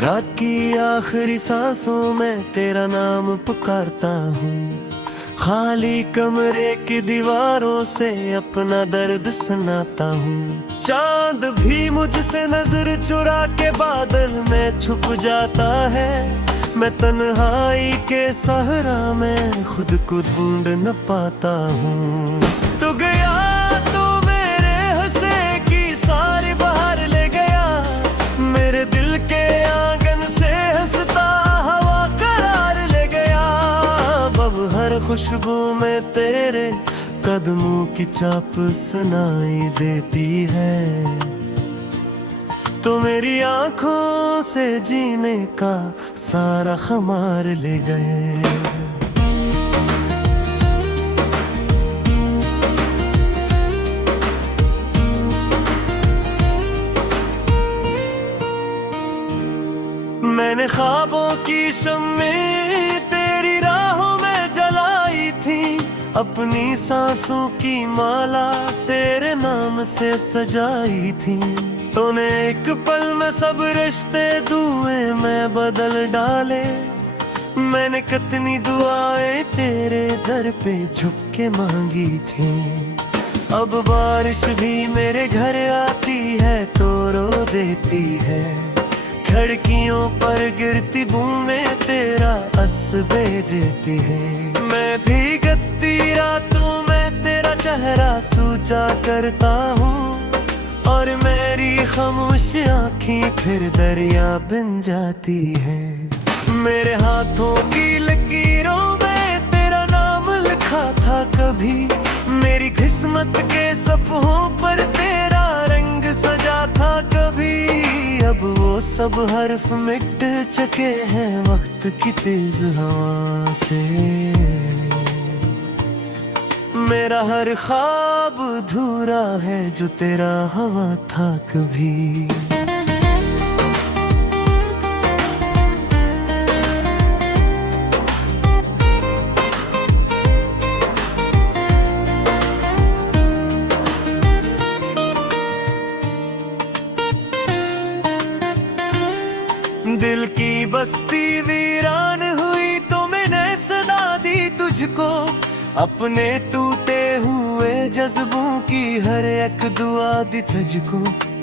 रात की आखिरी सांसों में तेरा नाम पुकारता हूँ। खाली कमरे की दीवारों से अपना दर्द सुनाता हूँ। चांद भी मुझसे नजर चुरा के बादल में छुप जाता है। मैं तन्हाई के सहरा में खुद को ढूंढ न पाता हूँ। तू गया तो मेरे हंसे की सारी बाहर ले गया। मेरे दिल के आंगन से हंसता हवा करार ले गया। अब हर खुशबू में तेरे कदमों की चाप सुनाई देती है। तो मेरी आंखों से जीने का सारा खुमार ले गए। मैंने ख्वाबों की शम्में तेरी राहों में जलाई थी। अपनी सांसों की माला तेरे नाम से सजाई थी। तूने एक पल में सब रिश्ते धुएं में बदल डाले। मैंने कितनी दुआएं तेरे दर पे झुक के मांगी थी। अब बारिश भी मेरे घर आती है तो रो देती है। खिड़कियों पर गिरती बूंदें तेरा असबे देती है। मैं भीगती रातों में तेरा चेहरा सूजा करता हूँ। और मेरी खामोश आँखें फिर दरिया बन जाती है। मेरे हाथों की लकीरों में तेरा नाम लिखा था कभी। मेरी किस्मत के सफ़ों पर तेरा रंग सजा था कभी। अब वो सब हर्फ मिट चुके हैं वक्त की तेज हवा से। मेरा हर ख्वाब अधूरा है जो तेरा हवा था कभी। दिल की बस्ती वीरान हुई तो मैंने सदा दी तुझको। अपने टूटे हुए जज्बों की हर एक दुआ दी तुझको।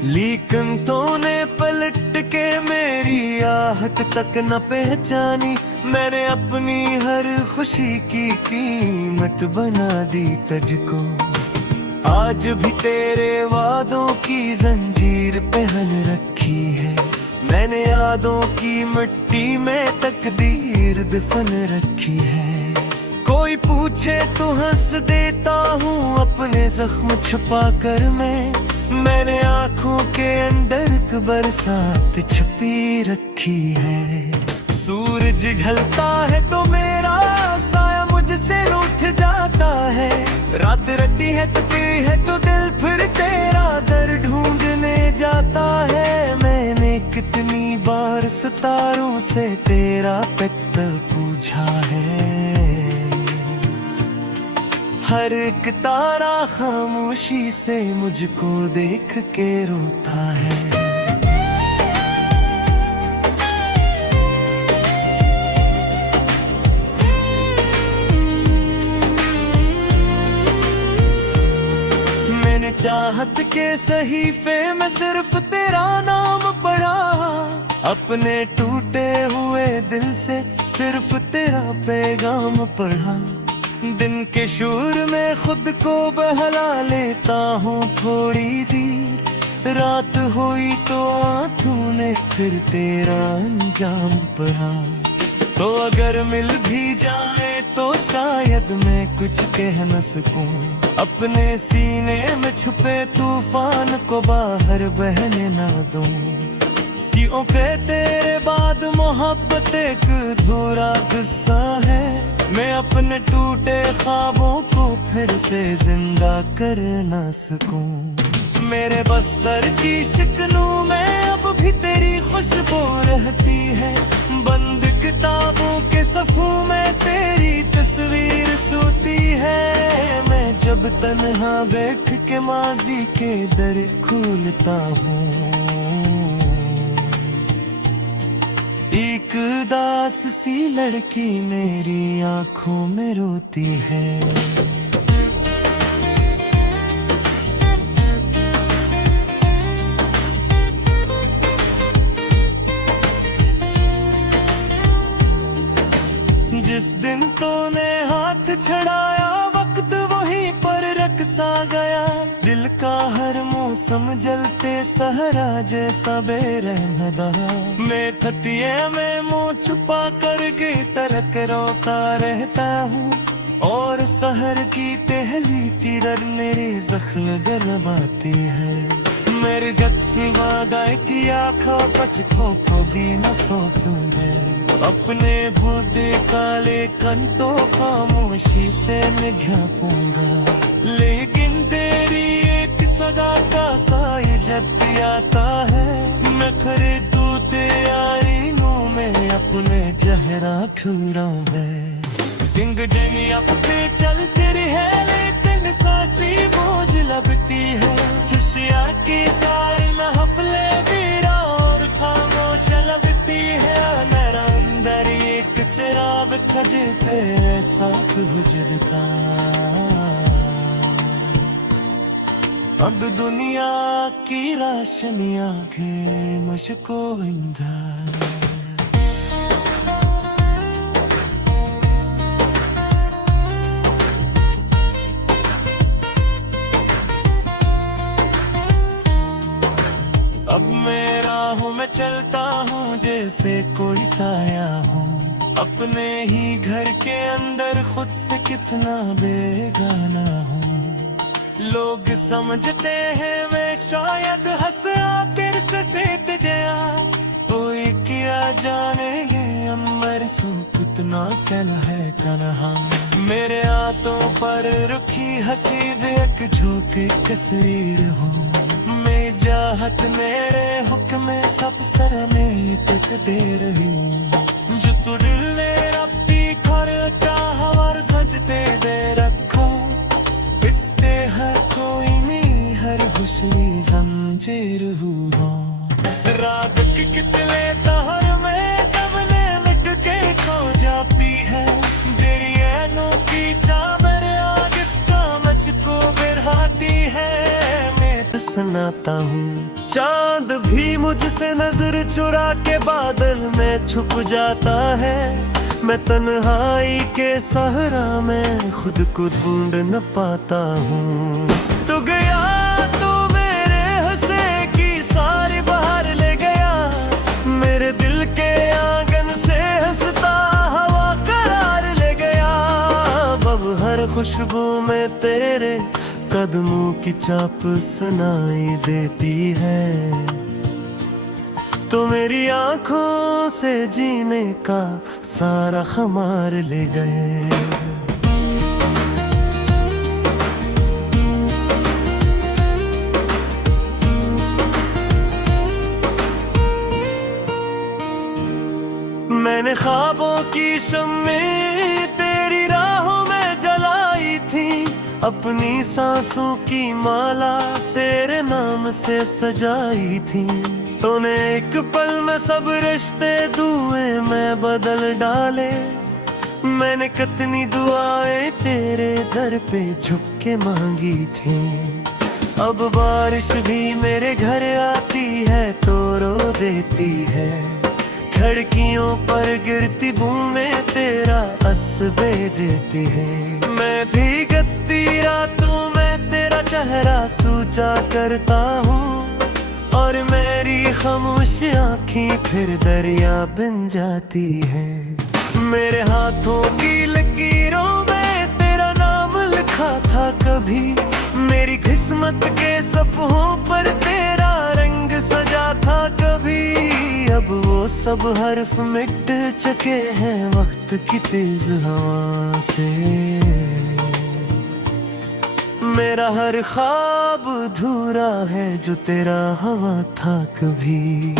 लेकिन तूने पलट के मेरी आहट तक न पहचानी। मैंने अपनी हर खुशी की कीमत बना दी तुझको। आज भी तेरे वादों की जंजीर पहन रखी है। मैंने यादों की मिट्टी में तकदीर दफन रखी है। कोई पूछे तो हंस देता हूँ अपने जख्म छुपा कर मैंने आँखों के अंदर एक बरसात छुपी रखी है। सूरज ढलता है तो मेरा साया मुझसे रूठ जाता है। रात रटी है तो दिल फिर तेरा दर ढूंढने जाता है। मैंने कितनी बार सितारों से तेरा पित्त पूछा है। हर एक तारा खामोशी से मुझको देख के रोता है। मैंने चाहत के सहीफे में सिर्फ तेरा नाम पढ़ा। अपने टूटे हुए दिल से सिर्फ तेरा पैगाम पढ़ा। दिन के शोर में खुद को बहला लेता हूँ थोड़ी देर। रात हुई तो आँखों ने फिर तेरा अंजाम पढ़ा। तो अगर मिल भी जाए तो शायद मैं कुछ कह न सकूं। अपने सीने में छुपे तूफान को बाहर बहने ना दूं। क्योंकि तेरे बाद मोहब्बत एक अधूरा किस्सा है। मैं अपने टूटे ख्वाबों को फिर से जिंदा कर ना सकूं। मेरे बस्तर की शिकनों में अब भी तेरी खुशबू रहती है। बंद किताबों के सफ़ों में तेरी तस्वीर सोती है। मैं जब तन्हा बैठ के माजी के दर खोलता हूँ एक दास सी लड़की मेरी आंखों में रोती है। जिस दिन तूने हाथ छड़ाया वक्त वहीं पर रख सा गया। दिल का हर मौसम जलते सहरा जैसा बेरहमदा। मैं थतिये में मुंह छुपा कर गीत रख रोता रहता हूँ। और सहर की पहली तिरर मेरी जख्म गलबाती है। मेरे गत सिवा गाय की आँखों पचकों को भी न सोचूंगा। अपने भूते काले कंटों खामोशी से मैं झापूंगा। लेकिन तेरी एक सदा का साए जब आता है। मैं खरे तू यारी नूं में अपने जहरा खिलाऊं मैं। सिंग डनिया पे चल तेरी है लेकिन सासी बोझ लबती है। चुशिया की सारी महफले वीरा और खामोश लबती है। मेरा अंदर एक चिराग खज तेरे साथ गुजर का। अब दुनिया की रोशनियां के मुझको इंदा। अब मेरा हूँ मैं चलता हूँ जैसे कोई साया हूँ। अपने ही घर के अंदर खुद से कितना बेगाना हूँ। लोग समझते हैं मैं शायद हंसा तेरे से सेत गया। कोई क्या जाने ये अंबर सो कितना कहना है कन्हा। मेरे हाथों पर रुखी हंसी देख झोंके तस्वीर हूँ। मैं चाहत मेरे हुक्म सब सर में टिक दे रही। जो सुरले रब्बी घर चाहवर सजते दे रखो। इसते हर कोई में हर खुशी जंजीर हुआ। रात की किचले तहर में जबने मिट के खो जाती है। तेरी ऐनों की चादर आग इसका मुझको बिरहाती है। सुनाता हूँ चांद भी मुझसे नजर चुरा के बादल में छुप जाता है। मैं तन्हाई के सहरा में खुद को ढूंढ न पाता हूँ। तू गया तो मेरे हंसे की सारी बाहर ले गया। मेरे दिल के आंगन से हंसता हवा करार ले गया। अब हर खुशबू में तेरे कदमों की चाप सुनाई देती है। तो मेरी आंखों से जीने का सारा खुमार ले गए। मैंने ख्वाबों की शम्में तेरी राहों में जलाई थी। अपनी सांसों की माला तेरे नाम से सजाई थी। तूने एक पल में सब रिश्ते धुएं में बदल डाले। मैंने कितनी दुआएं तेरे दर पे झुक के मांगी थी। अब बारिश भी मेरे घर आती है तो रो देती है। खिड़कियों पर गिरती बूंदें तेरा असबे देती है। मैं भी गत्ती रातों में तेरा चेहरा सूजा करता हूँ। और मेरी खामोश आँखें फिर दरिया बन जाती है। मेरे हाथों की लकीरों में तेरा नाम लिखा था कभी। मेरी किस्मत के सफ़हों पर तेरा रंग सजा था कभी। अब वो सब हर्फ मिट चुके हैं वक्त की तेज हवा से। मेरा हर ख्वाब अधूरा है जो तेरा हवा था कभी।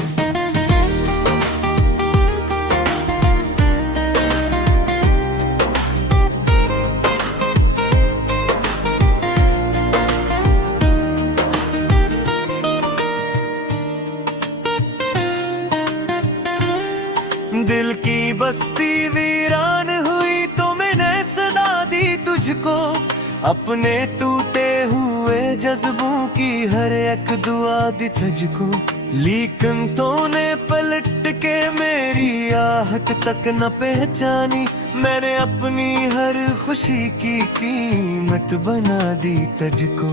तुझको, अपने टूटे हुए जज्बों की हर एक दुआ दी तुझको। लेकिन तूने पलट के मेरी आहट तक न पहचानी, मैंने अपनी हर खुशी की कीमत बना दी तुझको।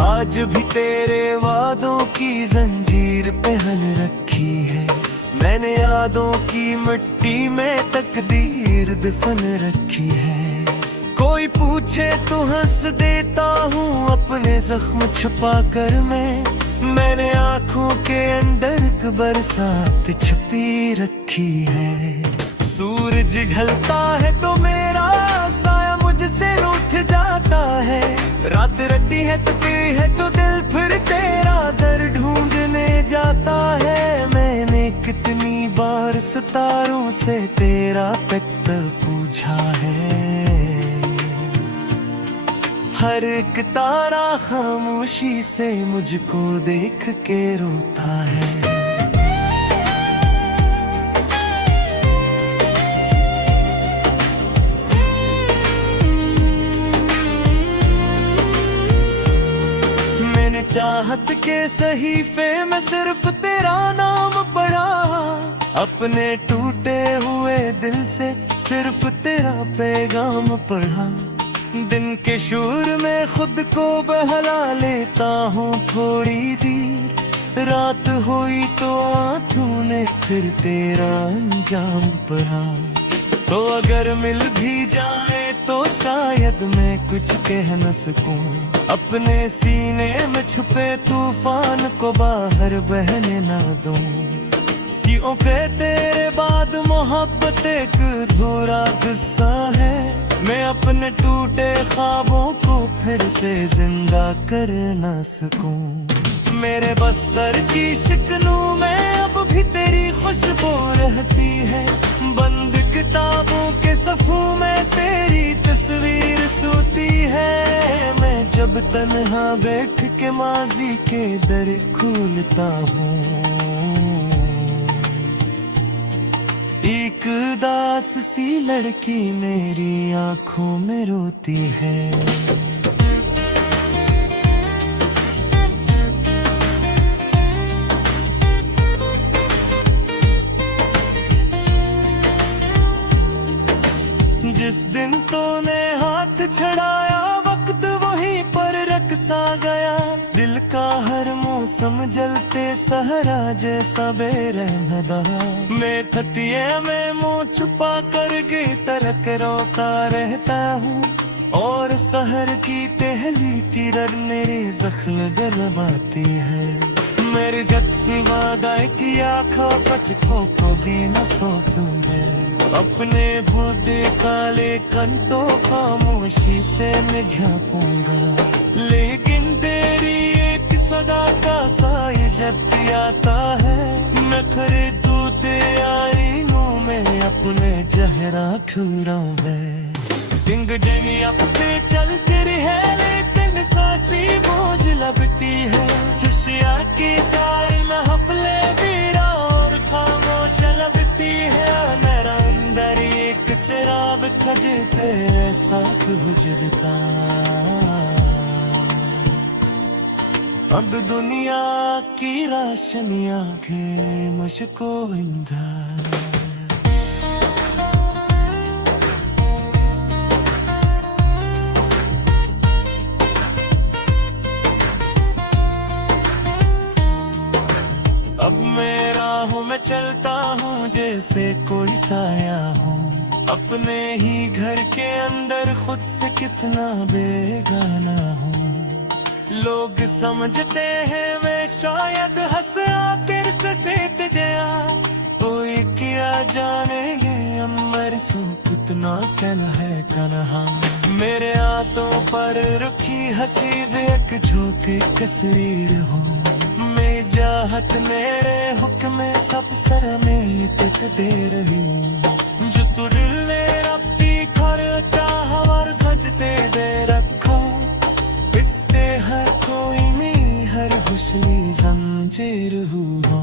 आज भी तेरे वादों की जंजीर पहन रखी है, मैंने यादों की मिट्टी में तकदीर दफन रखी है। कोई पूछे तो हंस देता हूँ अपने जख्म छुपा कर मैंने आँखों के अंदर एक बरसात छुपी रखी है। सूरज ढलता है तो मेरा साया मुझसे रूठ जाता है, रात रटी है तो तेरी है तो दिल फिर तेरा दर ढूंढने जाता है। मैंने कितनी बार सितारों से तेरा पता पूछा है, हर एक तारा खामोशी से मुझको देख के रोता है। मैंने चाहत के सहीफे में सिर्फ तेरा नाम पढ़ा, अपने टूटे हुए दिल से सिर्फ तेरा पैगाम पढ़ा। दिन के शोर में खुद को बहला लेता हूँ थोड़ी देर, रात हुई तो आँखों ने फिर तेरा अंजाम पढ़ा। तो अगर मिल भी जाए तो शायद मैं कुछ कह न सकूं, अपने सीने में छुपे तूफान को बाहर बहने न दूं। क्योंकि तेरे बाद मोहब्बत एक अधूरा किस्सा है, मैं अपने टूटे ख्वाबों को फिर से जिंदा कर ना सकूं। मेरे बस्तर की शिकनों में अब भी तेरी खुशबू रहती है, बंद किताबों के सफ़ों में तेरी तस्वीर सोती है। मैं जब तन्हा बैठ के माजी के दर खोलता हूँ, एक दास सी लड़की मेरी आंखों में रोती है। जिस दिन तूने हाथ छड़ाया वक्त वहीं पर रख सा गया, दिल का हर मौसम जलते सहरा जैसा बेरहमदा। मैं थतिये में मुंह छुपा कर गीत रख रोता रहता हूँ, और सहर की पहली तिरर मेरी जख्म गलवाती है। मेरे गत से वादा किया खा पचको को भी न सोचूंगा, अपने भूते काले कंटो खामोशी से मैं झांकूंगा। लेकिन तेरी एक सदा का साए जब आता है, मैं खरीदू तेरी नूं में अपने जहरा खिलाऊं मैं। सिंग डनिया पे चलती है लेकिन सांसी बोझ लगती है, चुशिया की सारी महफिले वीरा और खामोश लगती है। मेरा अंदर एक चिराग खज तेरे साथ गुजरता, अब दुनिया की रोशनियां के मुझको इंदा। अब मैं राहों में चलता हूँ जैसे कोई साया हूँ, अपने ही घर के अंदर खुद से कितना बेगाना हूँ। लोग समझते हैं मैं शायद हंसा तेरे से सेत गया, कोई क्या जानेंगे अमर सो कितना कहना है कन्हा। मेरे हाथों पर रुखी हंसी देख झोंके कसरीर हूँ, मैं चाहत मेरे हुक्म सब सर में तित दे रही। जो सुरले रब्बी खर चाहवर सजते दे रखो, पिसते हर कोई में हर खुशी जंजीर हुआ।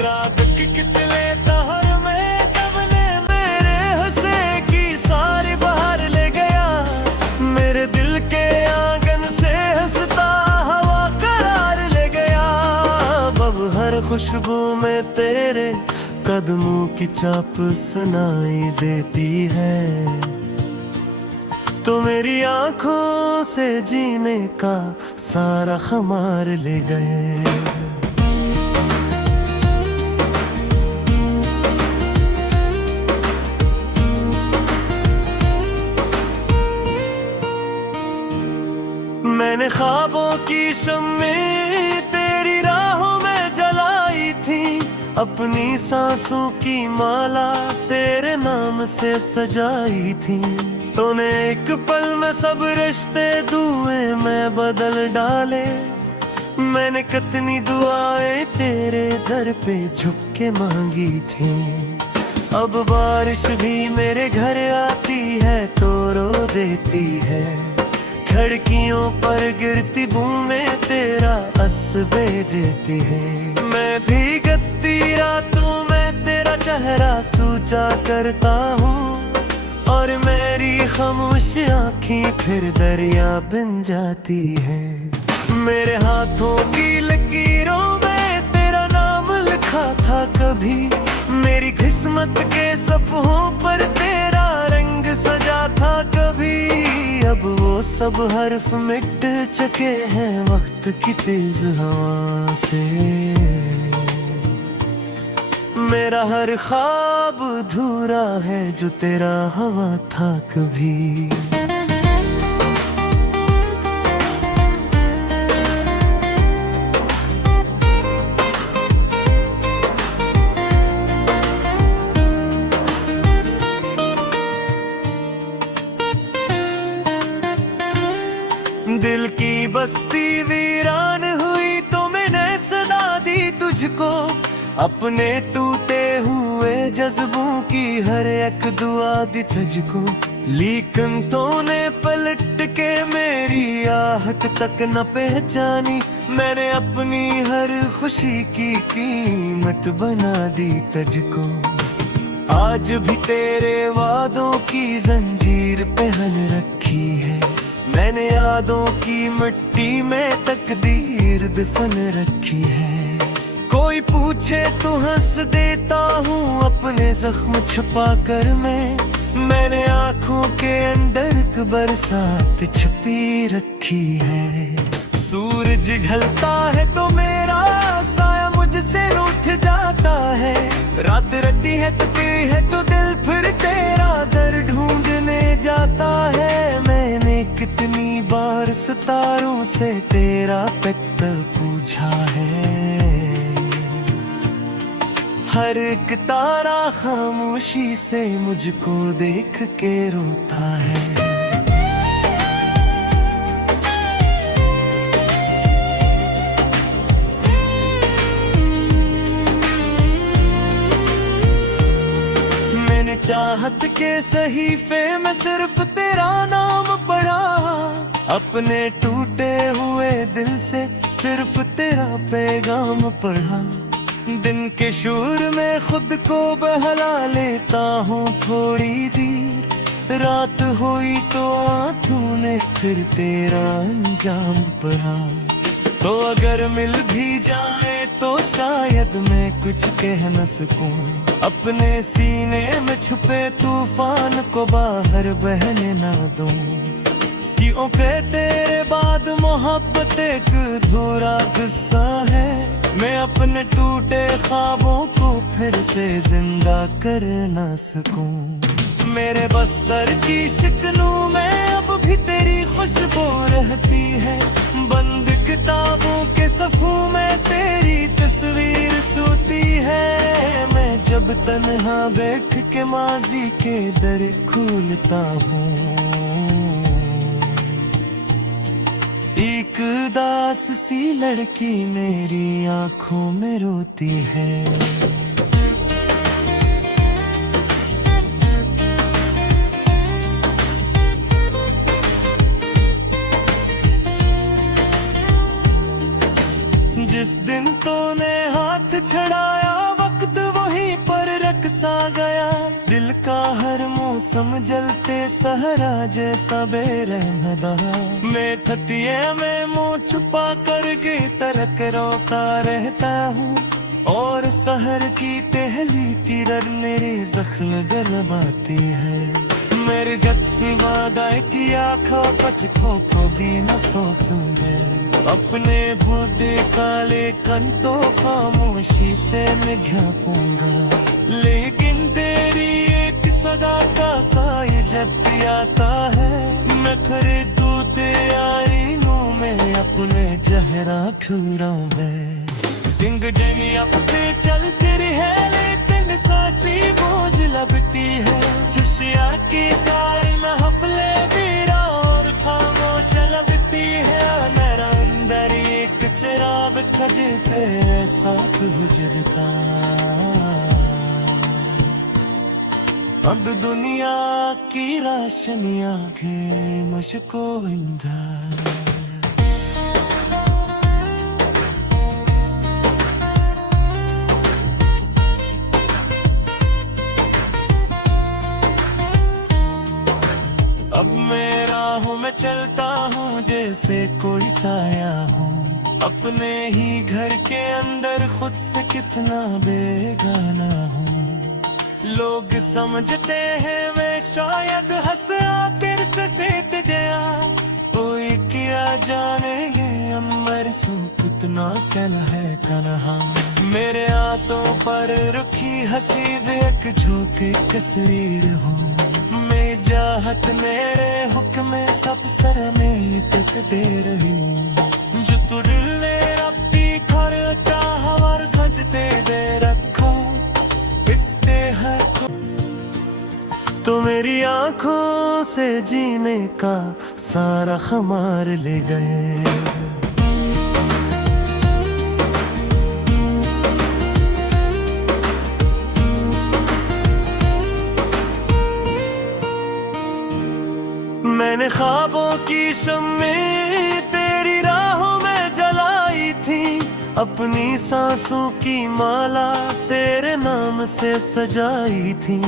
रात की किचले तहर में जब ने मेरे हंसे की सारी बाहर ले गया, खुशबू में तेरे कदमों की चाप सुनाई देती है। तो मेरी आंखों से जीने का सारा खुमार ले गए। मैंने ख्वाबों की शम्में तेरी राहों में जलाई थी, अपनी सांसों की माला तेरे नाम से सजाई थी। तूने एक पल में सब रिश्ते धुएं में बदल डाले। मैंने कितनी दुआएं तेरे दर पे झुक के मांगी थी। अब बारिश भी मेरे घर आती है तो रो देती है। खिड़कियों पर गिरती बूंदें तेरा असबे देती है। मैं भीगती रातों में तेरा चेहरा सूजा करता हूँ, और मेरी खामोश आँखें फिर दरिया बन जाती है। मेरे हाथों की लकीरों में तेरा नाम लिखा था कभी, मेरी किस्मत के सफ़हों पर तेरा रंग सजा था कभी। अब वो सब हर्फ मिट चुके हैं वक्त की तेज हवा से। मेरा हर ख्वाब अधूरा है जो तेरा हवा था कभी। दिल की बस्ती वीरान हुई तो मैंने सदा दी तुझको, अपने टूटे हुए जज्बों की हर एक दुआ दी तुझको। लेकिन तूने पलट के मेरी आहट तक न पहचानी। मैंने अपनी हर खुशी की कीमत बना दी तुझको। आज भी तेरे वादों की जंजीर पहन रखी है। मैंने यादों की मिट्टी में तकदीर दफन रखी है। कोई पूछे तो हंस देता हूँ अपने जख्म छुपा कर मैंने आँखों के अंदर एक बरसात छुपी रखी है। सूरज ढलता है तो मेरा साया मुझसे रूठ जाता है। रात रटी है तो दिल फिर तेरा दर ढूंढने जाता है। मैंने कितनी बार सितारों से तेरा पता पूछा है। हर एक तारा खामोशी से मुझको देख के रोता है। मैंने चाहत के सहीफे में सिर्फ तेरा नाम पढ़ा। अपने टूटे हुए दिल से सिर्फ तेरा पैगाम पढ़ा। दिन के शोर में खुद को बहला लेता हूँ थोड़ी देर। रात हुई तो आँखों ने फिर तेरा अंजाम पढ़ा। तो अगर मिल भी जाए तो शायद मैं कुछ कह न सकूं। अपने सीने में छुपे तूफान को बाहर बहने ना दूं। क्योंकि तेरे बाद मोहब्बत एक अधूरा किस्सा है। मैं अपने टूटे ख्वाबों को फिर से जिंदा कर ना सकूं। मेरे बस्तर की शिकनों में अब भी तेरी खुशबू रहती है। बंद किताबों के सफ़ों में तेरी तस्वीर सोती है। मैं जब तन्हा बैठ के माजी के दर खोलता हूँ, एक दास सी लड़की मेरी आंखों में रोती है। जिस दिन तूने हाथ छड़ाया वक्त वहीं पर रकसा गया। दिल का हर मौसम जलते सहरा जैसा बेरहमदा। मैं थतिये में मुँह छुपा कर गे तरक रोता रहता हूँ। और सहर की पहली किरण मेरे जख्म गलवाती है। मेरे गत से वादा किया खा पचकों को भी न सोचूंगा। अपने भूते काले कंटो खामोशी से मैं घापूंगा। लेकिन तेरी एक सदा का साए जब भी आता है, मैं खरीदू तेरी नू में अपने जहरा खुराऊं मैं। सिंग जनिया पे चलती है लेकिन सांसी बोझ लगती है। खुशियाँ की सारी महफिले वीरा और खामोश लगती है। मेरा अंदर एक चिराग खजते साथ गुजर का। अब दुनिया की रोशनियाँ के मुझको इंदा। अब मेरा हूँ मैं चलता हूँ जैसे कोई साया हूँ। अपने ही घर के अंदर खुद से कितना बेगाना हूँ। लोग समझते हैं मैं शायद हंसा तेरे से सीत गया। कोई क्या जाने ये अमर सो कितना कहना है तन्हा। मेरे हाथों पर रुखी हंसी देख झोंके तस्वीर हूँ। चाहत मेरे हुक्म सब सर में तक दे रही। जुसुरले रब्बी घर चाहवर सजते दे रखो इसते हर को। तो मेरी आंखों से जीने का सारा खुमार ले गए। मैंने ख्वाबों की शम्में तेरी राहों में जलाई थी। अपनी सांसों की माला तेरे नाम से सजाई थी।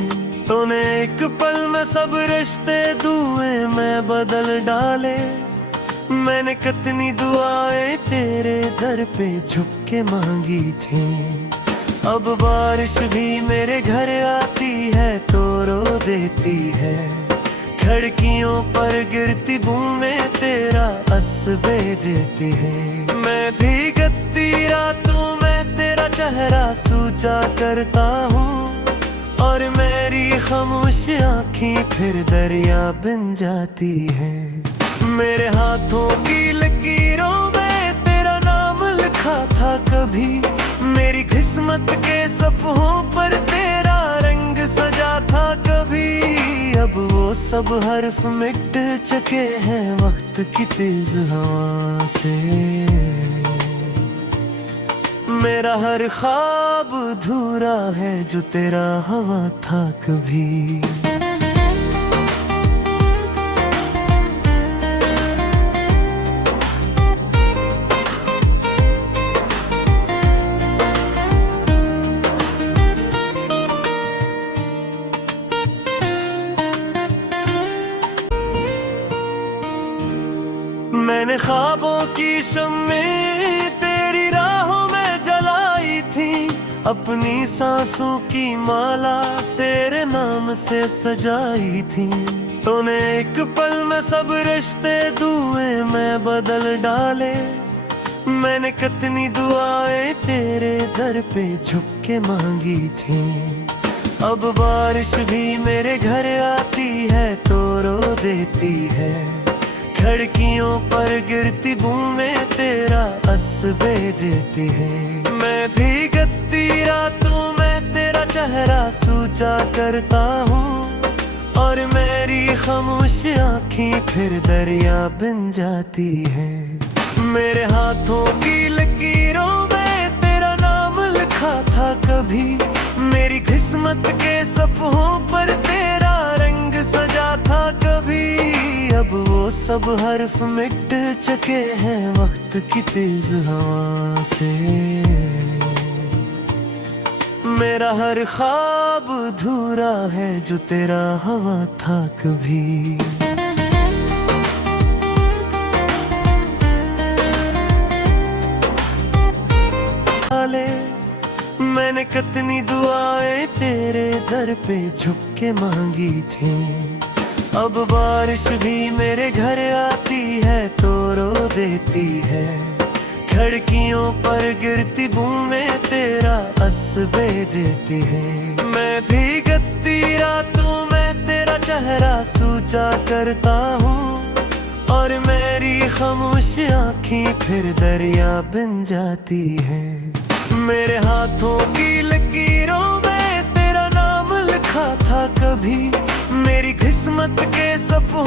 तूने एक पल में सब रिश्ते दुए में बदल डाले। मैंने कितनी दुआएं तेरे दर पे झुक के मांगी थी। अब बारिश भी मेरे घर आती है तो रो देती है। खिड़कियों पर गिरती बूंदें तेरा असबे देती है। मैं भीगती रातों में तेरा चेहरा सूजा करता हूँ। और मेरी खामोश आँखें फिर दरिया बन जाती है। मेरे हाथों की लकीरों में तेरा नाम लिखा था कभी। मेरी किस्मत के सफ़हों पर तेरा रंग सजा था कभी। अब वो सब हर्फ मिट चुके हैं वक्त की तेज हवा से। मेरा हर ख्वाब अधूरा है जो तेरा हवा था कभी। मैंने ख्वाबों की शम्में तेरी राहों में जलाई थी। अपनी सांसों की माला तेरे नाम से सजाई थी। तूने एक पल में सब रिश्ते दुए में बदल डाले। मैंने कितनी दुआएं तेरे दर पे झुक के मांगी थी। अब बारिश भी मेरे घर आती है तो रो देती है। खिड़कियों पर गिरती बूंदें तेरा असबे देती है। मैं भीगती रातों में तेरा चेहरा सूजा करता हूँ। और मेरी खामोश आँखें फिर दरिया बन जाती है। मेरे हाथों की लकीरों में तेरा नाम लिखा था कभी। मेरी किस्मत के सफ़हों पर तेरा रंग सजा था कभी। अब वो सब हर्फ मिट चुके हैं वक्त की तेज हवा से। मेरा हर ख्वाब अधूरा है जो तेरा हवा था कभी। दर पे झुक के मांगी थी। अब बारिश भी मेरे घर आती है तो रो देती है, खिड़कियों पर गिरती बूंदें तेरा असबे देती है। मैं भीगती रातों में तेरा चेहरा सोचा करता हूँ, और मेरी खामोश आँखें फिर दरिया बन जाती है। मेरे हाथों की लकीरों में तेरा नाम लिखा था कभी, मेरी किस्मत के सफ़ों